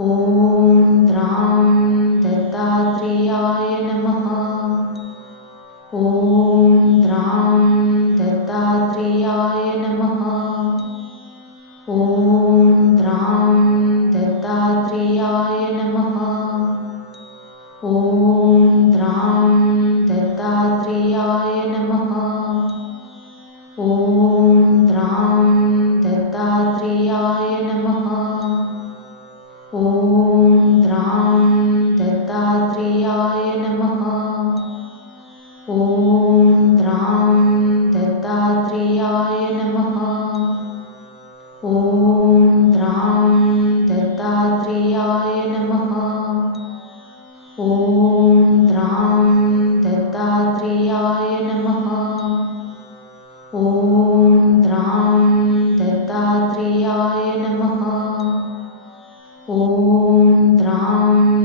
ॐ द्रां दत्तात्रेयाय नमः। ॐ द्रां दत्तात्रेयाय नमः। ॐ द्रां दत्तात्रेयाय नमः। ॐ द्रां दत्तात्रेयाय नमः। ॐ द्रां दत्तात्रेयाय नमः। ॐ द्रां दत्तात्रेयाय नमः। ॐ द्रां दत्तात्रेयाय नमः। ॐ द्रां दत्तात्रेयाय नमः। ॐ द्रां दत्तात्रेयाय नमः। ॐ द्रां दत्तात्रेयाय नमः। ॐ द्रां